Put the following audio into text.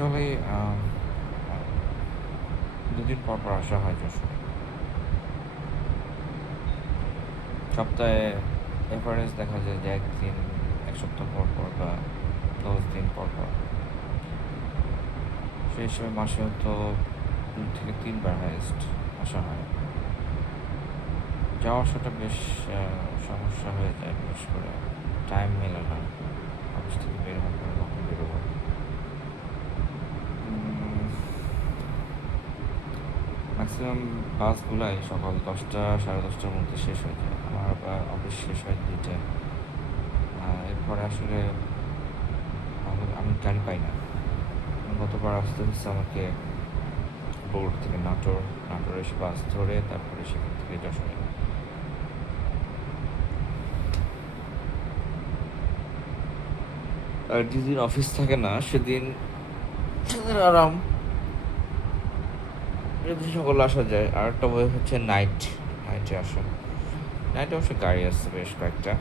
Actually ২ দিন পর, পর আসা হয় যশোরে। সপ্তাহে এভারেজ দেখা যায় যে ১ দিন ১ সপ্তাহ পর, পর বা ১০ দিন পর, পর। সেই হিসেবে মাসে হয়তো ২ থেকে ৩ বার হাইয়েস্ট আসা হয়। যাওয়া আসাটা বেশ আ সমস্যা হয়ে যায়, বিশেষ করে টাইম মেলে না। অফিস থেকে বের হওয়ার পরে কখন বেরোবো? উম ম্যাক্সিমাম বাসগুলাই সকাল ১০টা ১০:৩০টার মধ্যে শেষ হয়ে যায়। আমার আবার অফিস শেষ হয় ২টায়। এরপরে আসলে আমি গাড়ি পাই না। গতবার আসতে হচ্ছে আমাকে বগুড়া থেকে নাটোর, নাটোরে এসে বাস ধরে তারপরে সেখান থেকে যশোরে। আর যেদিন অফিস থাকে না সেদিন আরাম। যদি সকালে আসা যায়। আরেকটা ওয়ে হচ্ছে নাইটে আসা। নাইটে অবশ্য গাড়ি আছে বেশ কয়েকটা।